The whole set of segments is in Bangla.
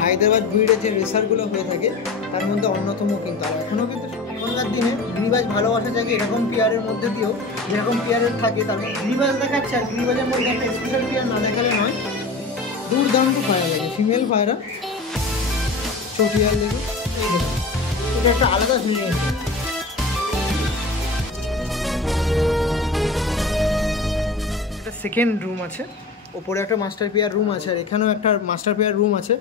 হায়দ্রাবাদ ব্রিডের যে রেসারগুলো হয়ে থাকে তার মধ্যে অন্যতম কিন্তু। আর এখনও কিন্তু এখনকার দিনে গিরিবাজ ভালোবাসা যায় এরকম পেয়ারের মধ্যে দিয়েও, যেরকম পেয়ারের থাকে তারপর গিরিবাজ দেখাচ্ছে। আর গিরিবাজের মধ্যে একটা স্পেশাল পেয়ার না দেখালে নয়, দুর্দান্ত পায়রা লাগে, ফিমেল পায়রা চটিয়াল লেগে। এই দেখুন, এটা একটা আলাদা ফিমেল। একটা সেকেন্ড রুম আছে, ওপরে একটা মাস্টার পেয়ার রুম আছে, আর এখানেও একটা মাস্টার পেয়ার রুম আছে।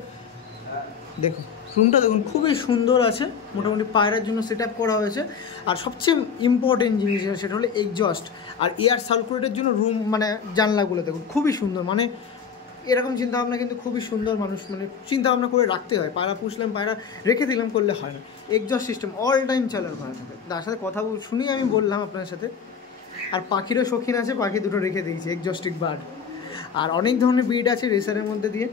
দেখুন রুমটা দেখুন খুবই সুন্দর আছে, মোটামুটি পায়রার জন্য সেট আপ করা হয়েছে। আর সবচেয়ে ইম্পর্টেন্ট জিনিস সেটা হলো এক্সজস্ট আর এয়ার সার্কুলেটের জন্য রুম, মানে জানলাগুলো দেখুন খুবই সুন্দর। মানে এরকম চিন্তাভাবনা কিন্তু খুবই সুন্দর, মানুষ মানে চিন্তাভাবনা করে রাখতে হয়। পায়রা পুষলাম, পায়রা রেখে দিলাম করলে হয় না। এক্সজস্ট সিস্টেম অল টাইম চালানো হয় থাকে। তার সাথে কথা শুনেই আমি বললাম আপনার সাথে। আর পাখিরও শৌখিন আছে, পাখি দুটো রেখে দিয়েছি এক্সজস্টিক বার্ড। আর অনেক ধরনের ব্রিড আছে রেসারের মধ্যে দিয়ে।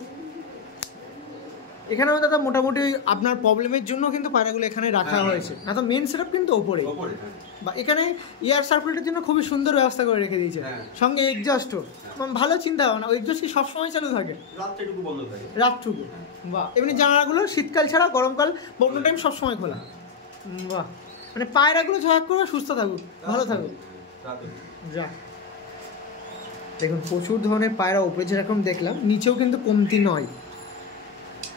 এখানেও দাদা মোটামুটি আপনার প্রবলেমের জন্য কিন্তু পায়রাগুলো এখানে রাখা হয়েছে, না তো মেন সেটআপ কিন্তু ওপরে। বা এখানে এয়ার সার্কুলেটের জন্য খুবই সুন্দর ব্যবস্থা করে রেখে দিয়েছে, সঙ্গে এক্সজস্টও ভালো চিন্তা ভাবনা। এক্সজস্ট কি সবসময় চালু থাকে? রাতটুকু বন্ধ থাকে। রাতটুকু, বাহ। এমনি জানালাগুলো শীতকাল ছাড়া গরমকাল বন্ধ টাইম সবসময় খোলা, বাহ। মানে পায়রাগুলো ঝাঁক করে সুস্থ থাকুক, ভালো থাকুক। যা দেখুন প্রচুর ধরনের পায়রা উপরে যেরকম দেখলাম, নিচেও কিন্তু কমতি নয়।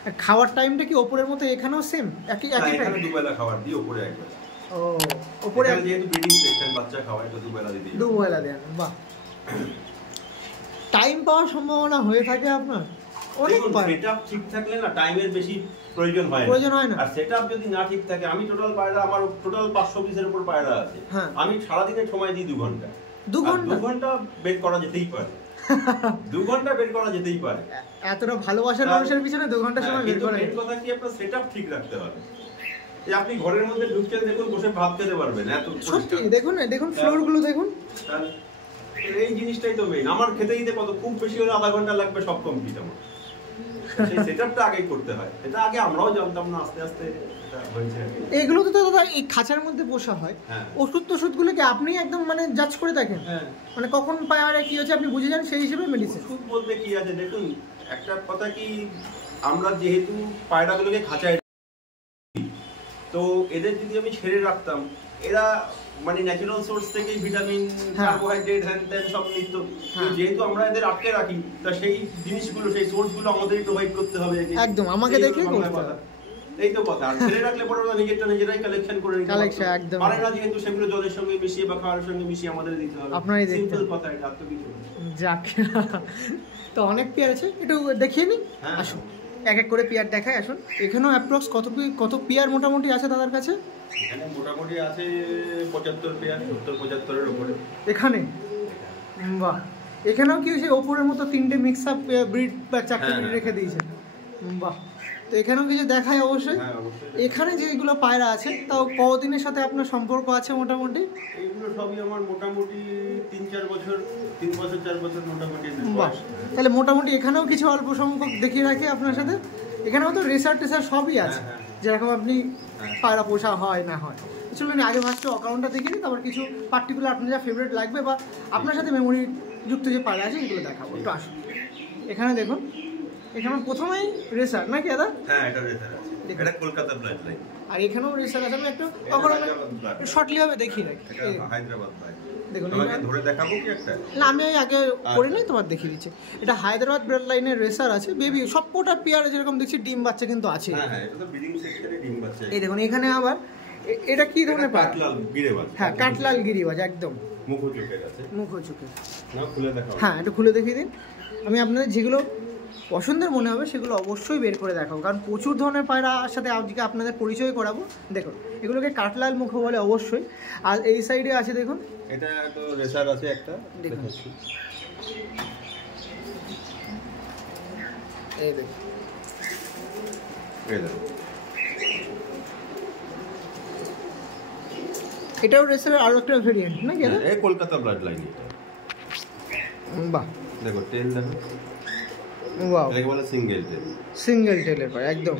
আর খাওয়ার টাইমটা কি ওপরের মতো এখানেও সেম একই টাইম? এখানে দুবেলা খাবার দিই, ওপরে একবেলা। ও ওপরে যেহেতু ব্রিডিং সেকশন, বাচ্চা খাওয়ায় তো দুবেলা দিই। দুবেলা দেন, বাহ। টাইম পাওয়ার সম্ভাবনা হয়ে থাকে আপনার অনেক। সেটআপ ঠিক থাকলে না টাইমের বেশি প্রয়োজন হয় না। আর সেটআপ যদি না ঠিক থাকে, আমি টোটাল পায়রা, আমার টোটাল 500 পিসের উপর পায়রা আছে, আমি সারা দিনে সময় দিই 2 ঘন্টা। 2 ঘন্টা বের করা যেতেই পারে। 2 ঘন্টা বের করা যেতেই পারে। এতটা ভালোবাসার মানুষের পিছনে 2 ঘন্টা সময় বের করা। মেন কথা কি, আপনার সেটআপ ঠিক রাখতে হবে। যে আপনি ঘরের মধ্যে ঢুকছেন, দেখুন বসে ভাত খেতে পারবেন, এত সত্যি দেখুন ফ্লোর গুলো দেখুন। এই জিনিসটাই তো মেইন। আমার খেতে দিতে কত, খুব বেশি হলে আধা ঘন্টা লাগবে, সব কমপ্লিট আমার। সেই সেটআপটা আগেই করতে হয়। এটা আগে আমরাও জানতাম না, আস্তে আস্তে এটা হয়েছে। এগুলো তো দাদা এই খাঁচার মধ্যে বসা হয়, ওষুধগুলোকে আপনি একদম মানে জাজ করে দেখেন, মানে কখন পায়রা কি হচ্ছে আপনি বুঝে যান, সেই হিসেবে মেডিসিন। ওষুধ বলতে কি আছে দেখুন, একটা কথা কি, আমরা যেহেতু পায়রাগুলোকে খাঁচায়, তো এদের যদি আমি ছেড়ে রাখতাম, এরা মানে ন্যাচারাল সোর্স থেকে ভিটামিন, কার্বোহাইড্রেট, হ্যান ত্যান সব নিত। যেহেতু আমরা এদের আটকে রাখি, তা সেই জিনিসগুলো, সেই সোর্সগুলো আমাদেরই প্রোভাইড করতে হবে। একদম আমাকে দেখে করতে হবে, এই তো কথা। আর ছেড়ে রাখলে পরে ওরা নিজেরাই কালেকশন করে নিতে পারে না, যেহেতু সেগুলো জলের সঙ্গে মিশিয়ে বা খাওয়ার সঙ্গে মিশিয়ে আমাদের দিতে হবে। আপনারই সিম্পল কথা, এটা আর তো কিছু না। যাক, তো অনেক পেয়ার আছে, একটু দেখিয়ে নিন। আসুন এক এক করে পেয়ার দেখায়, আসুন। এখানেও অ্যাপ্রক্স কত পেয়ার মোটামুটি আছে দাদার কাছে? এখানে মোটামুটি আছে 75 পেয়ার, 70-75 এর উপরে এখানে। বাহ, এখানেও কি সেই ওপরের মতো 3টে মিক্স আপ ব্রিড বা 4টে ব্রিড রেখে দিয়েছে, বাহ। তো এখানেও কিছু দেখায় অবশ্যই। এখানে যেগুলো পায়রা আছে, তাও কতদিনের সাথে আপনার সম্পর্ক আছে মোটামুটি? এইগুলো সবই আমার মোটামুটি 3-4 বছর, 3 বছর 4 বছর মোটামুটি। বাহ, তাহলে মোটামুটি এখানেও কিছু অল্প সংখ্যক দেখিয়ে রাখে আপনার সাথে। এখানেও তো রেসার টেসার সবই আছে, যেরকম আপনি পায়রা পোষা হয় না হয়। চলুন আগে ফার্স্টে অ্যাকাউন্টটা দেখে নিই, তারপর কিছু পার্টিকুলার আপনার যা ফেভারিট লাগবে বা আপনার সাথে মেমোরি যুক্ত যে পায়রা আছে এগুলো দেখাবো। একটু আসুন, এখানে দেখুন। এখানে প্রথমেই রেসার নাকি দাদা? হ্যাঁ, এটা রেসার আছে, এটা কলকাতা ব্লাড লাইন। আর এখানেও রেসার আছে, আমি একটু তখন শর্টলি ভাবে দেখিয়ে রাখি। এটা হায়দ্রাবাদ ভাই, দেখুন তোমাকে ধরে দেখাবো কি একটা? না, আমি আগে করে নিই, তোমার দেখিয়ে দিচ্ছি। এটা হায়দ্রাবাদ ব্লাড লাইনের রেসার আছে, বেবি সবকটা পেয়ারে যেরকম দেখছি ডিম বাচ্চা কিন্তু আছে। হ্যাঁ, এটা তো ব্রিডিং সেকশনে ডিম বাচ্চা। এই দেখুন এখানে আবার এটা কি ধরনের পায়রা? কাটলাল গিরিবাজ। হ্যাঁ, কাটলাল গিরিবাজ, একদম মুখো চোখের আছে। মুখো চোখের। না, খুলে দেখাও। হ্যাঁ, একটু খুলে দেখিয়ে দিন। আমি আপনাদের যেগুলো পছন্দের মনে হবে সেগুলো অবশ্যই বের করে দেখাবো, কারণ প্রচুর ধরনের পায়রার সাথে আজকে আপনাদের পরিচয় করাবো। দেখুন এগুলোকে কাটলাল মুখো বলে অবশ্যই। আর এই সাইডে আছে দেখুন, এটা তো রেসার আছে একটা, দেখুন এই দেখুন, এই দেখুন এটাও রেসারের আরো একটা ভেরিয়েন্ট নাকি? এই কলকাতা ব্লাড লাইন। বাহ, দেখো টেল দেখো, ওয়াও, এটাকে বলে সিঙ্গেল টেল। সিঙ্গেল টেলের পায়রা একদম।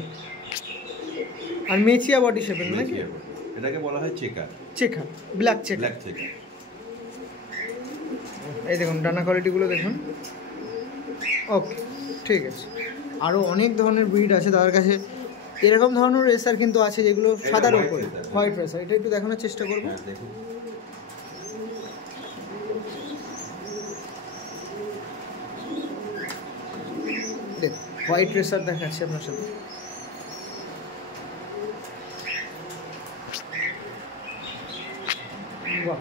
আর মেচিয়া বডি শেপের নাকি? এটাকে বলা হয় checker. Checker, black checker. Black checker. এই দেখুন ডানা কোয়ালিটিগুলো দেখুন। ওকে, ঠিক আছে। আরও অনেক ধরনের ব্রিড আছে তাদের কাছে। এরকম ধরনের রেসার কিন্তু আছে যেগুলো সাদার white উপরে, racer। White racer. এটা একটু দেখানোর চেষ্টা করবো। হ্যাঁ দেখুন, দেখুন হোয়াইট রেসার দেখাচ্ছি আপনার সাথে। বাহ,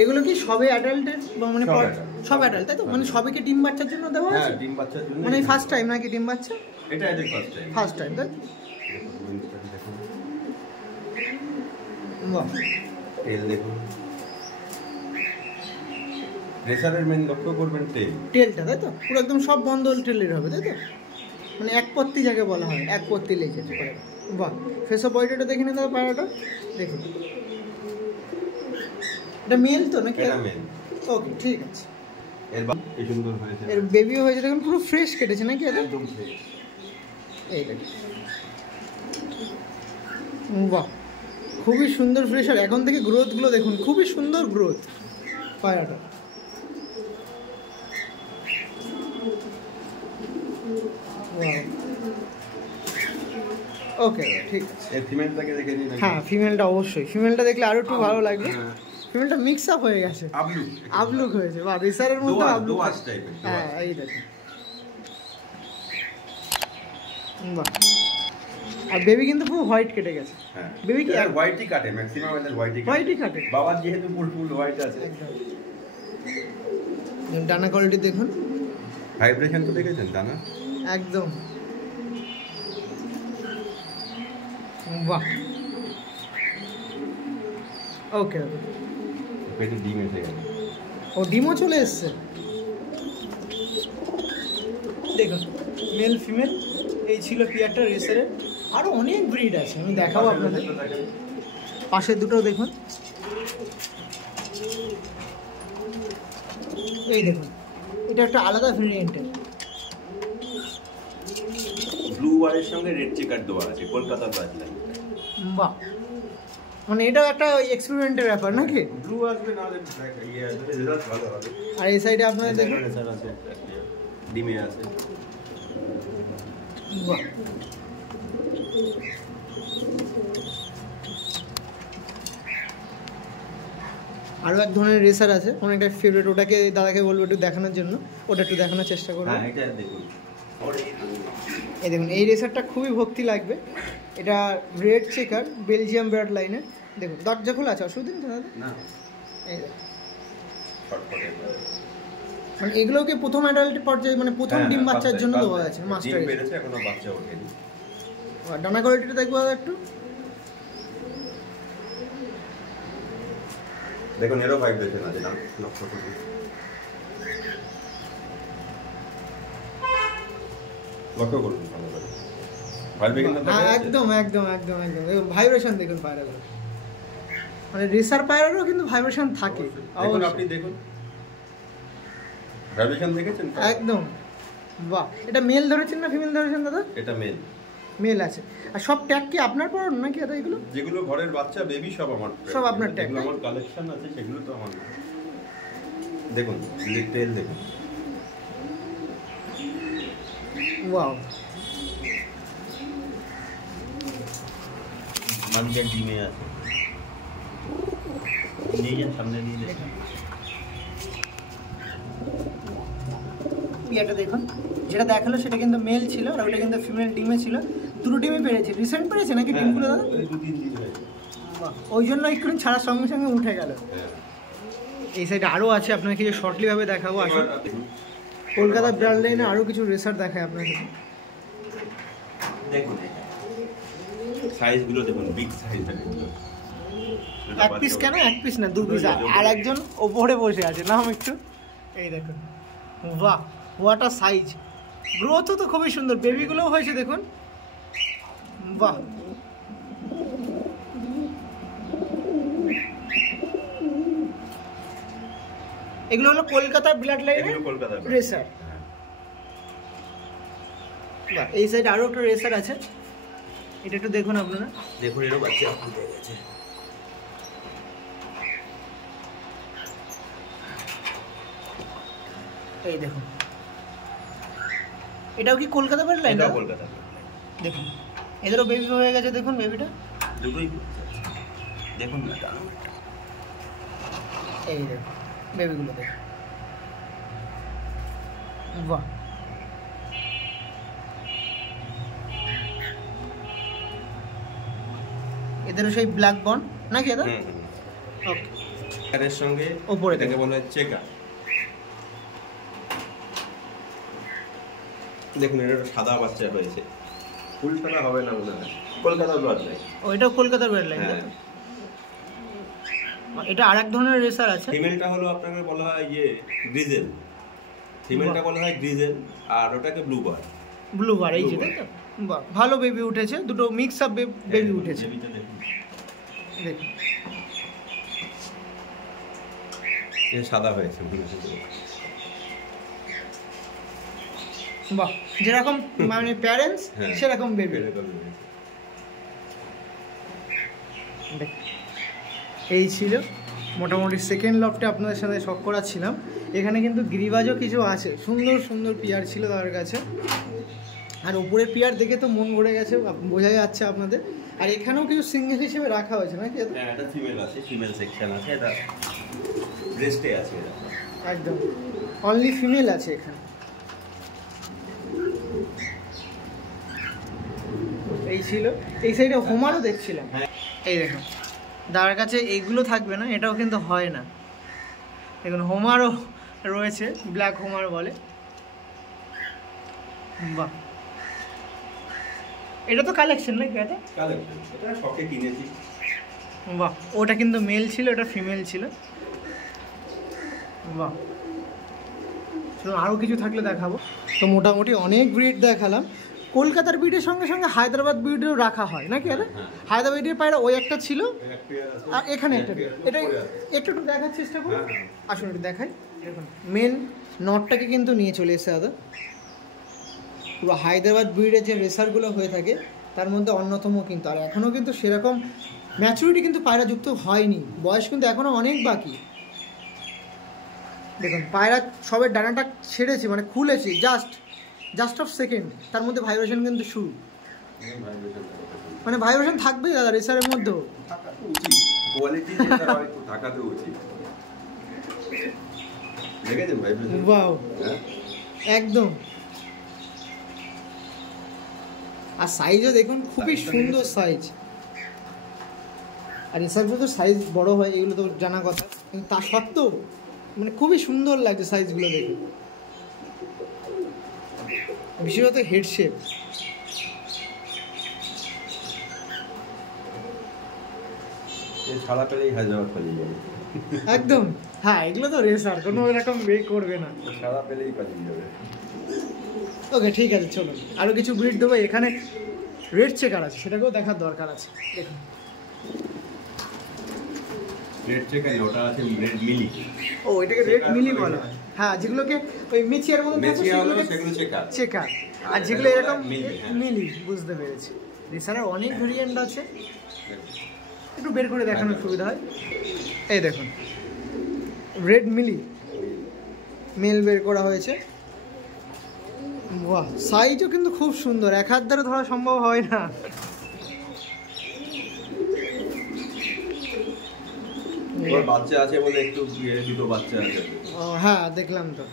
এগুলো কি সবে অ্যাডাল্টের মানে সব adult। সব অ্যাডাল্ট তাই তো? মানে সবেকে ডিম বাচ্চার জন্য দেওয়া হ্যাঁ আছে? ডিম বাচ্চার জন্য মানে ফার্স্ট টাইম নাকি ডিম বাচ্চা? এটা এদের ফার্স্ট টাইম। ফার্স্ট টাইম তাই তো? দেখুন, বাহ, তেল দেখুন, রেসারের মেন লক্ষ্য করবেন তেল। টেলটা তাই তো? পুরো একদম সব বন্ধ টেলের হবে তাই তো? মানে এক পত্তি যাকে বলা হয়, এক পত্তি লেগেছে পায়রা। বাহ, ফেস অফ বডিটা দেখে নিন দাদা পায়রাটা দেখুন। এটা মেল তো নাকি? এটা মেন। ওকে ঠিক আছে। এর কি সুন্দর হয়েছে, এর বেবিও হয়েছে দেখুন, পুরো ফ্রেশ কেটেছে নাকি? একদম ফ্রেশ। এই দেখুন, বাহ খুবই সুন্দর ফ্রেশ। আর এখন থেকে গ্রোথগুলো দেখুন, খুবই সুন্দর গ্রোথ পায়রাটা। ওকে ঠিক আছে। এর ফিমেলটাকে দেখে নিন। হ্যাঁ ফিমেলটা অবশ্যই, ফিমেলটা দেখলে আরো একটু ভালো লাগবে। ফিমেলটা মিক্স আপ হয়ে গেছে, আবলুক আবলুক হয়েছে। বা রেসারের মধ্যে আবলুক। দোয়াস টাইপের। হ্যাঁ এই দেখুন, বাহ। আর বেবি কিন্তু পুরো হোয়াইট কেটে গেছে। হ্যাঁ বেবি কি হোয়াইটই কাটে, ম্যাক্সিমাম এদের হোয়াইটই হোয়াইটই কাটে? বাবার যেহেতু ফুল হোয়াইট আছে। একদম ডানা কোয়ালিটি দেখুন, ভাইব্রেশন তো দেখেছেন ডানা? একদম বাহ। ওকে, পেটে ডিম এসে গেছে। ও ডিমও চলে এসছে দেখুন। মেল ফিমেল এই ছিল পিয়ারটা রেসারের। আরও অনেক ব্রিড আছে, আমি দেখাবো আপনাদের। পাশের দুটো দেখুন, এই দেখুন এটা একটা আলাদা ভেরিয়েন্টের। ব্লু ওয়ারের সঙ্গে রেড চেকার দেওয়া আছে, কলকাতা বাজলাই। বাহ, মানে এটাও একটা এক্সপেরিমেন্টের ব্যাপার নাকি? ব্লু আসবে না হলে ইয়ে আসবে, রেজাল্ট ভালো হবে। আর এই সাইডে আপনারা দেখুন, রেসার আছে, ডিমে আছে। বাহ, আরও এক ধরনের রেসার আছে, অনেকটা ফেভারিট। ওটাকে দাদাকে বলবো একটু দেখানোর জন্য, ওটা একটু দেখানোর চেষ্টা করবো। হ্যাঁ এটা দেখুন, এই দেখুন এই রেসারটা খুবই ভক্তি লাগবে। এটা রেড চেকার বেলজিয়াম ব্রাড লাইনের। দেখুন দরজা খোলা আছে, অসুবিধা নেই তো দাদা? না এই দেখুন, শর্টকাটে মানে এগুলোকে প্রথম অ্যাডাল্ট পর্যায়ে মানে প্রথম ডিম বাচ্চার জন্য দেওয়া আছে মাস্টার। ডিম পেড়েছে, এখনো বাচ্চা ওঠেনি। ডানা কোয়ালিটিটা দেখবো দাদা একটু। দেখুন এরও ভাইব্রেশন আছে, না লক্ষ্য করুন। লক্ষ্য করুন ভালো করে, ভাইব্রেশনটা দেখা যাচ্ছে? একদম একদম একদম একদম দেখুন ভাইব্রেশন দেখুন পায়রাগুলো। মানে রেসার পায়রারও কিন্তু ভাইব্রেশন থাকে। দেখুন আপনি দেখুন, ভাইব্রেশন দেখেছেন? একদম বাহ। এটা মেল ধরেছেন না ফিমেল ধরেছেন দাদা? এটা মেল। মেল আছে। আর সব ট্যাগ কি আপনার পড়ানো নাকি দাদা এগুলো? যেগুলো ঘরের বাচ্চা বেবি সব আমার, সব আপনার ট্যাগ? যেগুলো আমার কালেকশন আছে সেগুলো তো আমার। দেখুন তেল দেখুন, ওয়াও, মাঝে ডিমে আছে। নিয়ে যান সামনে নিয়ে দেখুন। এটা দেখুন, যেটা দেখালো সেটা কিন্তু মেল ছিল আর ওটা কিন্তু ফিমেল ডিমে ছিল। দুটো ডিমে পেরেছে। রিসেন্ট পেরেছে নাকি ডিমগুলো দাদা? ওই 2-3 দিন হয়েছে। বাহ, ওই জন্য একটু ছাড়ার সঙ্গে সঙ্গে উঠে গেল। এই সাইডে আরও আছে, আপনাকে যে শর্টলি ভাবে দেখাবো। আসুন কলকাতা ব্র্যান্ড লাইনে আরও কিছু রেসার দেখায় আপনাকে। দেখুন সাইজগুলো দেখুন, বিগ সাইজ আছে। এক পিস কেন, এক পিস না 2 পিস। আর একজন ওপরে বসে আছে, নাম একটু। এই দেখুন, বাহ হোয়াট আ সাইজ। গ্রোথও তো খুবই সুন্দর, বেবিগুলোও হয়েছে দেখুন। বাহ, এগুলো হলো কলকাতা ব্লাড লাইনের রেসার। বাহ, এই সাইডে আরো একটা রেসার আছে, এটা একটু দেখুন আপনারা। দেখুন এরও বাচ্চা ফুটে গেছে। এই দেখুন এটাও কি কলকাতা ব্রেড লাইন? এটাও কলকাতা। দেখুন এদেরও বেবি হয়ে গেছে, দেখুন বেবিটা দুটোই দেখুন না, এই দেখুন বেবিগুলো দেখুন, বাহ। এদেরও সেই ব্ল্যাক বন্ড নাকি এটা? ওকে, এর সঙ্গে ওপরে এটাকে বলা হয় চেকার। দেখুন এটা সাদা বাচ্চা হয়েছে, ফুল সাদা হবে না মনে হয়, কলকাতা ব্লাড লাইন। ও এটাও কলকাতার ব্রেড লাইন। হ্যাঁ, এটা আরেক ধরনের রেসার আছে। ফিমেলটা হলো আপনাকে বলা হয় গ্রিজেল, ফিমেলটা বলা হয় গ্রিজেল, আর ওটাকে ব্লু বার। ব্লু বার, এই যে তাই তো? বাহ, ভালো বেবি উঠেছে, দুটো মিক্স আপ বেবি উঠেছে। বেবিটা দেখুন, দেখুন এ সাদা হয়েছে মনে হচ্ছে। বাহ, যেরকম মানে প্যারেন্টস হ্যাঁ, সেরকম বেবি। এরকম হয়েছে। এই ছিল মোটামুটি সেকেন্ড লফটে আপনাদের সাথে শখ করাচ্ছিলাম। এখানে কিন্তু গিরিবাজও কিছু আছে, সুন্দর সুন্দর পিয়ার ছিল তার কাছে। আর উপরের পিয়ার দেখে তো মন ভরে গেছে, বোঝা যাচ্ছে আপনাদের। আর এখানেও কিছু সিঙ্গেল হিসেবে রাখা হয়েছে নাকি? হ্যাঁ, এটা ফিমেল আছে, ফিমেল সেকশন আছে, এটা ব্রেস্টে আছে, এটা একদম অনলি ফিমেল আছে এখানে। এই ছিল, এই সাইডে হোমারও দেখছিলাম। এই দেখুন দাদার কাছে এইগুলো থাকবে না, এটাও কিন্তু হয় না। দেখুন হোমারও রয়েছে, ব্ল্যাক হোমার বলে। বাহ, এটা তো কালেকশন নাকি? এটা কালেকশন, এটা শখে কিনেছি। বাহ, ওটা কিন্তু মেল ছিল, এটা ফিমেল ছিল। বাহ, চলুন আরও কিছু থাকলে দেখাবো। তো মোটামুটি অনেক ব্রিড দেখালাম। কলকাতার ব্রিডের সঙ্গে সঙ্গে হায়দ্রাবাদ ব্রিডেও রাখা হয় নাকি? এটা হায়দ্রাবাদের পায়রা ওই একটা ছিল, আর এখানে একটা। এটা একটু একটু দেখার চেষ্টা করুন, আসুন একটু দেখাই। দেখুন মেন নটটাকে কিন্তু নিয়ে চলে এসেছে দাদা। পুরো হায়দ্রাবাদ ব্রিডের যে রেসারগুলো হয়ে থাকে তার মধ্যে অন্যতম কিন্তু। আর এখনও কিন্তু সেরকম ম্যাচুরিটি কিন্তু পায়রা যুক্ত হয়নি, বয়স কিন্তু এখনও অনেক বাকি। দেখুন পায়রা সবে ডানাটা ছেড়েছে, মানে খুলেছে জাস্ট অফ সেকেন্ড, তার মধ্যে ভাইব্রেশন কিন্তু শুরু। মানে ভাইব্রেশন থাকবেই দাদা রেসারের মধ্যেও। কোয়ালিটি যেটা হয় একটু থাকাতে উচিত। দেখেছেন ভাইব্রেশন? ওয়াও, একদম। আর সাইজও দেখুন খুবই সুন্দর সাইজ। আর রেসারগুলো তো সাইজ বড় হয়, এগুলো তো জানা কথা, কিন্তু তা সত্ত্বেও মানে খুবই সুন্দর লাগছে সাইজগুলো দেখে, বিশেষত হেড শেপ। ছাড়া পেলেই হায়দ্রাবাদ পালিয়ে যাবে একদম। হ্যাঁ, এগুলো তো রেসার, কোনো এরকম বে করবে না। ছাড়া পেলেই পালিয়ে যাবে। ওকে ঠিক আছে, চলুন আরও কিছু ব্রিড দেবো। এখানে রেড চেকার আছে, সেটাকেও দেখার দরকার আছে। দেখুন রেড চেকার, ওটা আছে রেড মিলি। ও, এটাকে রেড মিলি বলা হয়। হ্যাঁ, যেগুলোকে ওই মিচিয়ার মতো সেগুলো চেকার। চেকার, আর যেগুলো এরকম মিলি, হ্যাঁ। মিলি, বুঝতে পেরেছি। রেসারের অনেক ভেরিয়েন্ট আছে, একটু বের করে দেখানোর সুবিধা হয়। এই দেখুন রেড মিলি মেল বের করা হয়েছে। বাহ, সাইজও কিন্তু খুব সুন্দর, এক হাত দ্বারা ধরা সম্ভব হয় না। বাচ্চা আছে বলে একটু দুটো বাচ্চা আছে। ও হ্যাঁ, দেখলাম তো।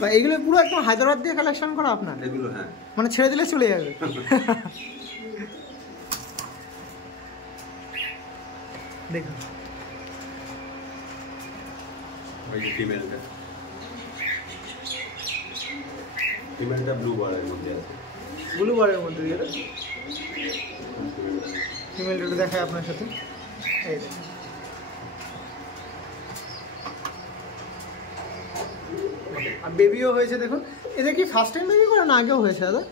বা এগুলো পুরো একদম হায়দ্রাবাদ দিয়ে কালেকশন করা আপনার? এগুলো হ্যাঁ, মানে ছেড়ে দিলে চলে যাবে। দেখুন ওই যে ফিমেলটা ব্লু বারের মধ্যে আছে। ব্লু বারের মধ্যে দিয়ে ফিমেলটা একটু দেখায় আপনার সাথে। এই দেখুন আর বেবিও হয়েছে দেখুন। এটা কি ফার্স্ট টাইম বেবি করা না আগেও হয়েছে দাদা?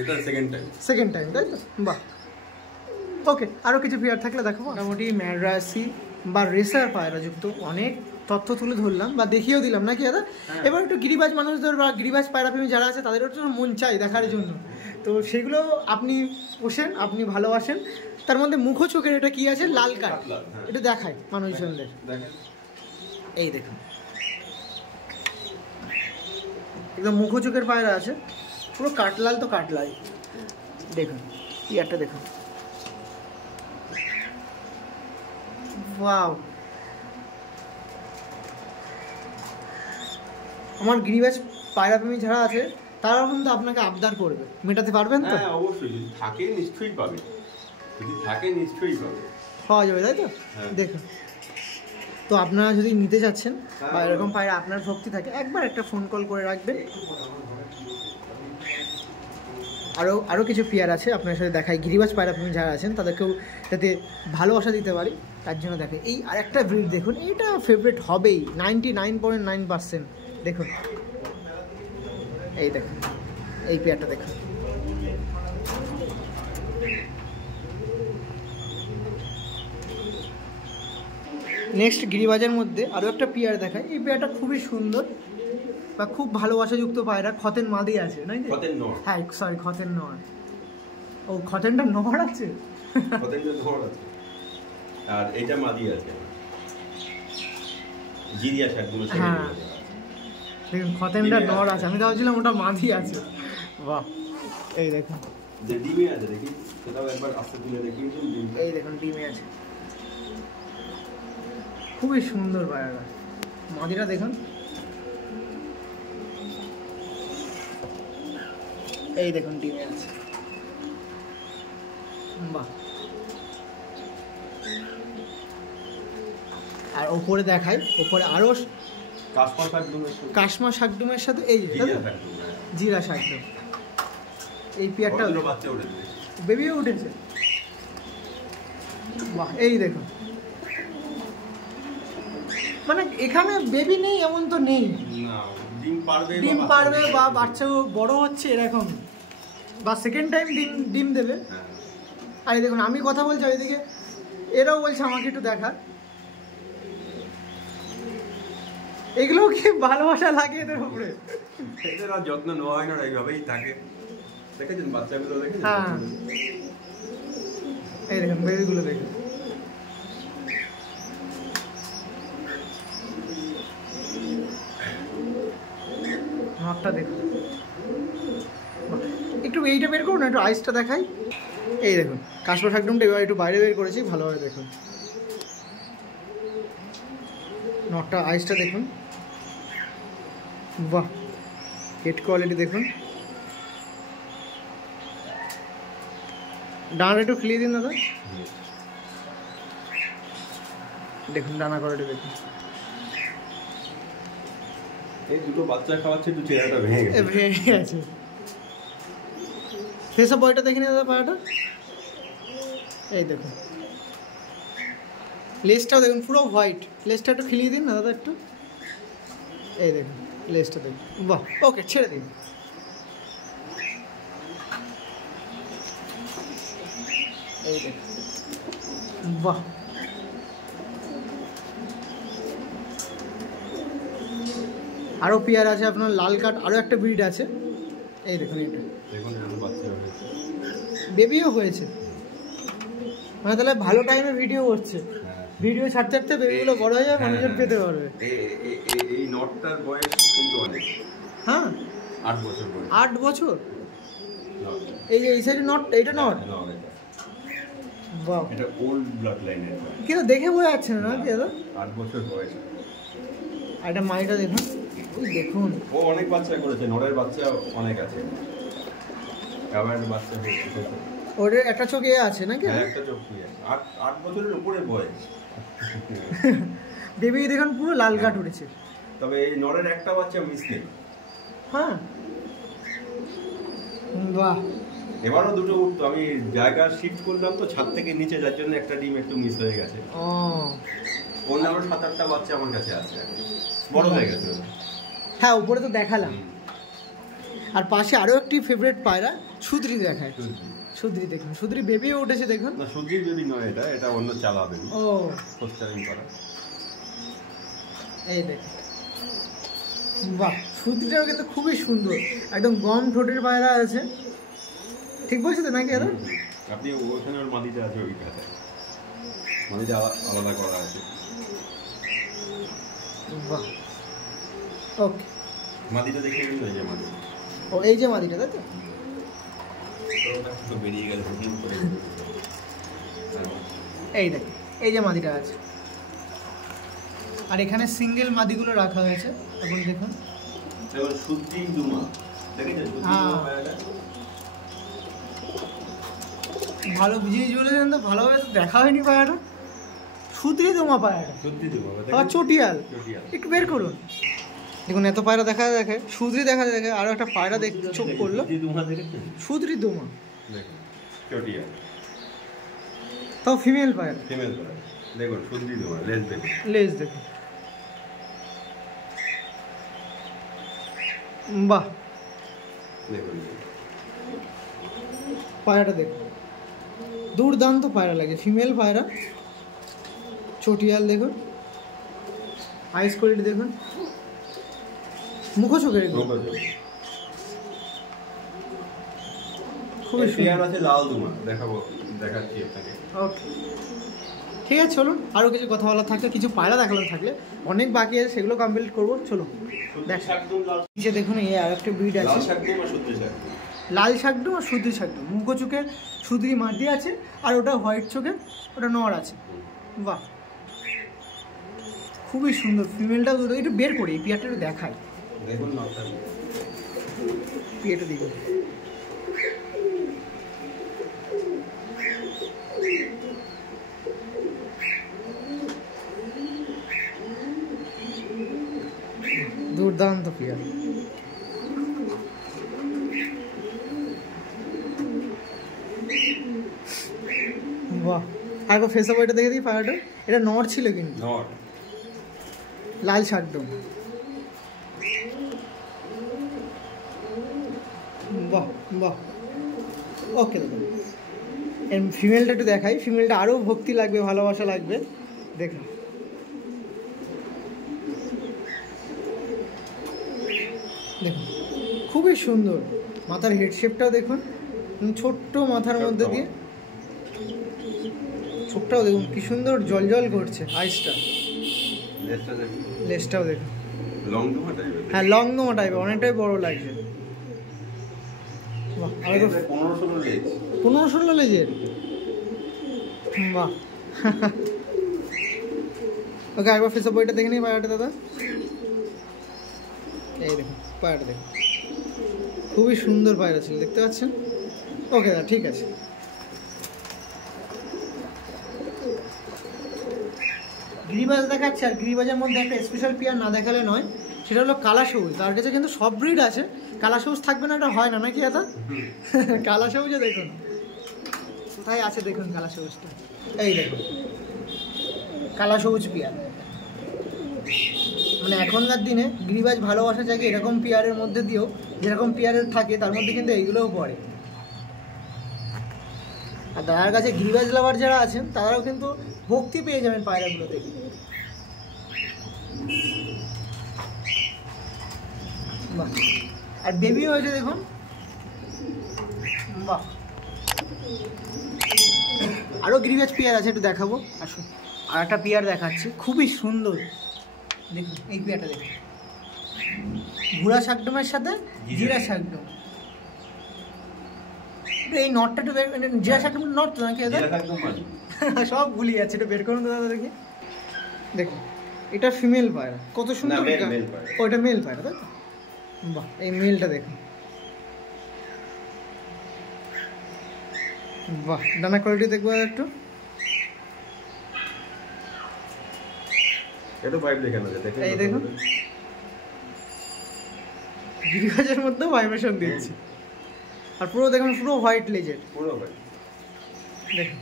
এটা সেকেন্ড টাইম। সেকেন্ড টাইম, তাই তো? বাহ, ওকে আরও কিছু পেয়ার থাকলে দেখো। মোটামুটি ম্যাড্রাসি বা রেসার পায়রা যুক্ত অনেক তথ্য তুলে ধরলাম বা দেখিয়েও দিলাম নাকি দাদা? এবার একটু গিরিবাজ মানুষদের বা গিরিবাজ পায়রাপ্রেমী যারা আছে তাদেরও একটু মন চাই দেখার জন্য। তো সেগুলো আপনি পোষেন, আপনি ভালোবাসেন। তার মধ্যে মুখো চোখের এটা কি আছে, লাল কাঠ, এটা দেখায় মানুষজনদের। এই দেখুন একদম মুখো চোখের পায়রা আছে, পুরো কাটলাল তো কাটলাই। দেখুন ইয়ারটা দেখুন, ওয়াও। আমার গিরিবাজ পায়রা প্রেমী যারা আছে তারাও কিন্তু আপনাকে আবদার করবে, মেটাতে পারবেন তো? হ্যাঁ অবশ্যই, যদি থাকে নিশ্চয়ই পাবে, যদি থাকে নিশ্চয়ই পাবে, পাওয়া যাবে, তাই তো? দেখুন, তো আপনারা যদি নিতে চাচ্ছেন বা এরকম পায়রা আপনার ভক্তি থাকে, একবার একটা ফোন কল করে রাখবেন। আরও কিছু পেয়ার আছে আপনার সাথে দেখাই, গিরিবাজ পায়রা প্রেমী যারা আছেন তাদেরকেও যাতে ভালোবাসা দিতে পারি তার জন্য দেখাই। এই আরেকটা ব্রিড দেখুন, এটা ফেভারিট হবেই 99.9%। দেখুন এই দেখুন, এই পেয়ারটা দেখুন, নেক্সট গিরিবাজের মধ্যে আরও একটা পেয়ার দেখায়। এই পেয়ারটা খুবই সুন্দর বা খুব ভালোবাসাযুক্ত পায়রা, খতেন মাদি আছে নাকি? খতেন নর, হ্যাঁ সরি খতেন নর। ও খতেনটা নর আছে, খতেনটা নর আছে, আর এটা মাদি আছে, জিরিয়া শাকগুলো। হ্যাঁ দেখুন খতেনটা নর আছে, আমি ভাবছিলাম ওটা মাদি আছে। বাহ, এই দেখুন যে ডিমে আছে, দেখি সেটাও একবার আস্তে তুলে দেখি। এই দেখুন ডিমে আছে, খুবই সুন্দর পায়রা। মাদিটা দেখুন, এই দেখুন ডিমে আছে, বাহ। আর ওপরে দেখাই, ওপরে আরো কাশমা শাকডুমের সাথে এই জিরা শাকডুম, এই পেয়ারটা বেবিও উঠেছে, বাহ। এই দেখুন, মানে এখানে বেবি নেই এমন তো নেই, ডিম পারবে বা বাচ্চা বড় হচ্ছে এরকম, বা সেকেন্ড টাইম ডিম দেবে। আর এই দেখুন আমি কথা বলছি ওইদিকে এরাও বলছে আমাকে একটু দেখা। এগুলো কি ভালোবাসা লাগে এদের উপরে, এদের আর যত্ন নেওয়া হয় না, এইভাবেই থাকে। দেখেছেন বাচ্চাগুলো, দেখেছেন? হ্যাঁ এই দেখুন বেবিগুলো দেখুন, নটটা দেখুন, একটু এইটা বের করুন, একটু আইসটা দেখাই। এই দেখুন কাশমা শাকডুমটা এবার একটু বাইরে বের করেছি, ভালোভাবে দেখুন নটটা, আইসটা দেখুন, বাহ। হেড কোয়ালিটি দেখুন, ডানাটা একটু খুলিয়ে দিন দাদা, দেখুন ডানা কোয়ালিটি দেখুন। এই দুটো বাচ্চা খাওয়াচ্ছে, একটু চেহারাটা ভেঙে গেছে, ভেঙে গেছে। ফেসা বয়টা দেখে নিয়ে দাদা পায়রাটা, এই দেখুন লেজটাও দেখুন পুরো হোয়াইট, লেজটা একটু খুলিয়ে দিন না দাদা একটু, এই দেখুন লেজটা দেখুন, বাহ। ওকে ছেড়ে দিন, এই দেখুন, বাহ। আরও পেয়ার আছে আপনার লাল কাঠ, আরও একটা ব্রিড আছে, এই দেখুন এটা দেখুন বাচ্চা হয়েছে, বেবিও হয়েছে, মানে তাহলে ভালো টাইমে ভিডিও করছে, ভিডিও ছাড়তে ছাড়তে বেবিগুলো বড় হয়ে যায়, মানুষজন পেতে পারবে। এই নটটার বয়স কিন্তু অনেক, হ্যাঁ 8 বছর বয়স। 8 বছর? এই যে এই সাইডে নট, এইটা নট, বাহ। এটা ওল্ড ব্লাড লাইনের, কিন্তু দেখে বোঝা যাচ্ছে না কি দাদা, 8 বছর বয়স। আর এটা মাইটা দেখুন, ওই দেখুন ও অনেক বাচ্চা করেছে, নরের বাচ্চা অনেক আছে, আবার বাচ্চা হয়েছে। ওর একটা চোখ এ আছে নাকি? হ্যাঁ একটা চোখ দিয়ে 8 বছরের উপরে বয়স। বেবি দেখুন পুরো লাল কাঠ উঠেছে, তবে এই নরের একটা বাচ্চা মিস নেই। হ্যাঁ বাহ। এবারও দুটো উঠতো, আমি জায়গা শিফট করলাম তো ছাদ থেকে নিচে, যার জন্য একটা ডিম একটু মিস হয়ে গেছে। ও অন্যান্য 7-8টা বাচ্চা আমার কাছে আছে, বড় হয়ে গেছে। হ্যাঁ উপরে তো দেখালাম। আর পাশে আরও একটি ফেভারিট পায়রা সুদ্রি দেখায়, সুদ্রি দেখুন, সুদ্রি বেবিও উঠেছে দেখুন। না সুদ্রি বেবি নয়, এটা অন্য চালা বেবি, ও পোস্টারিং করা। এই দেখুন, বাহ সুদ্রিটাও কিন্তু খুবই সুন্দর, একদম গম ঠোঁটের পায়রা আছে, ঠিক বলছি তো নাকি দাদা? আপনি ওখানে ওর মাদিটা আছে, ওই খাতে মাদিটা আলাদা করা আছে। বাহ ওকে মাদিটা দেখে নিন, এই যে মাদি। ও এই যে মাদিটা, তাই তো? তো বেরিয়ে গেল এই দেখুন, এই যে মাদিটা আছে। আর এখানে সিঙ্গেল মাদিগুলো রাখা হয়েছে। এখন দেখুন, দেখুন সুদ্রি দুমা, দেখেছেন সুদ্রি দুমা পায়রাটা? ভালো বুঝিয়ে বলেছেন তো, ভালোভাবে তো দেখা হয়নি পায়রাটা। সুদ্রি দোমা পায়রাটা, সুদ্রি দুমা, আবার চটিয়াল। চটিয়াল। একটু বের করুন। দেখুন এত পায়রা দেখা দেখে, সুদ্রি দেখা দেখে, আরও একটা পায়রা দেখ চোখ করলো। সুদ্রি দুমা দেখেছেন? সুদ্রি দোমা, দেখুন চটিয়াল, তাও ফিমেল পায়রা। ফিমেল পায়রা। দেখুন সুদ্রি দুমা, লেজ দেখুন। লেজ দেখুন, বাহ। দেখুন পায়রাটা দেখুন, দুর্দান্ত পায়রা লাগে, ফিমেল পায়রা, চটিয়াল। দেখুন আইস কোয়ালিটি দেখুন, মুখ চোখের খুবই পেয়ার আছে লাল দুমা, দেখাচ্ছি আপনাকে। ওকে, ঠিক আছে, চলুন। আরও কিছু কথা বলার থাকলে, কিছু পায়রা দেখালাম থাকলে, অনেক বাকি আছে, সেগুলো কমপ্লিট করবো। চলুন দেখ। নিচে দেখুন, এই আর একটা ব্রিড আছে, লাল শাকদুম আর সুদ্রি শাকদুম। লাল শাকডুম আর সুদ্রি শাকডুম। মুখো চোখের সুদ্রি মাটি আছে, আর ওটা হোয়াইট চোখের, ওটা নর আছে। বাহ, খুবই সুন্দর। ফিমেলটা একটু বের করি, এই পিয়ারটা একটু দেখাই। দেখুন নটটা, পিয়ারটা দেখুন, দুর্দান্ত পিয়ার। বাহ, আর ফেস বইটা দেখে দিই পায়রাটা। এটা নর ছিল কিন্তু, নট লাল শাকডুম। বাহ বাহ, ওকে দেখুন। এর ফিমেলটা একটু দেখাই, ফিমেলটা আরও ভক্তি লাগবে, ভালোবাসা লাগবে। দেখুন দেখুন, খুবই সুন্দর। মাথার হেড শেপটাও দেখুন, ছোট্ট মাথার মধ্যে দিয়ে চোখটাও দেখুন কি সুন্দর জল করছে, আইসটা। লেজটা দেখুন, লেজটাও দেখুন, লং দুমা টাইপের। হ্যাঁ লং নোমা টাইপের, অনেকটাই বড় লাগছে। বাহ, আর 15-16 লেজ। 15-16 লেজের, বাহ। ওকে, একবার ফেসে বইটা দেখে নিই পায়রাটা দাদা। এই দেখুন পায়রাটা দেখুন, খুবই সুন্দর পায়রা ছিল, দেখতে পাচ্ছেন? ওকে দাদা, ঠিক আছে। গিরিবাজ দেখাচ্ছে, আর গিরিবাজের মধ্যে একটা স্পেশাল পেয়ার না দেখালে নয়, সেটা হলো কালা সবুজ। তার কাছে কিন্তু সব ব্রিড আছে, কালা সবুজ থাকবে না এটা হয় না, নাকি দাদা? কালা সবুজে দেখুন কোথায় আছে, দেখুন কালা সবুজটা, এই দেখুন কালা সবুজ পেয়ার। মানে এখনকার দিনে গিরিবাজ ভালোবাসা চাইকে এরকম পেয়ারের মধ্যে দিয়েও, যেরকম পেয়ারের থাকে তার মধ্যে কিন্তু এইগুলোও পড়ে। আর দাদার কাছে গিরিবাজ লাভার যারা আছেন তারাও কিন্তু ভক্তি পেয়ে যাবেন পায়রাগুলো থেকে। বাহ, আর বেবিও হয়েছে দেখুন, বাহ। আরও গিরিবাজ পেয়ার আছে, একটু দেখাবো, আসুন। আর একটা পেয়ার দেখাচ্ছি, খুবই সুন্দর। দেখুন এই পেয়ারটা দেখুন, ভুরা শাকডুমের সাথে জিরা শাকডুম। এই নটটা একটু বের, জিরা শাকডুম নট তো নাকি দাদা? সব ভুলি যাচ্ছে, একটু বের করুন তো দাদা দেখি। দেখুন এটা ফিমেল পায়রা, কত সুন্দর। ওইটা মেল পায়রা, তাই তো? বাহ, এই মেলটা দেখুন, বাহ। ডানা কোয়ালিটি দেখবো একটু, এই দেখুন গিরিবাজের মধ্যে ভাইব্রেশন দিচ্ছে। আর পুরো দেখুন, পুরো হোয়াইট লেজের, পুরো হোয়াইট। দেখুন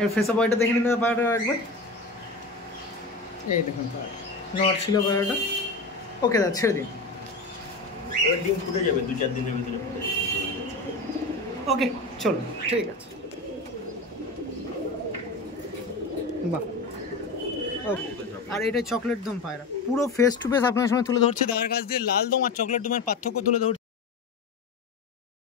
এর ফেস বয়টা দেখে নিন পায়রাটা একবার। এই দেখুন পায়রা নট ছিল পায়রাটা। ওকে দাদা, ছেড়ে দিন। ডিম ফুটে যাবে 2-4 দিনের ভিতরে। ওকে চলো, ঠিক আছে। বাহ, আর এটা চকলেট দম পায়রা, পুরো ফেস টু ফেস আপনার সামনে তুলে ধরছে দাদার কাছ দিয়ে লাল দম আর চকলেট দমের পার্থক্য তুলে ধরছে।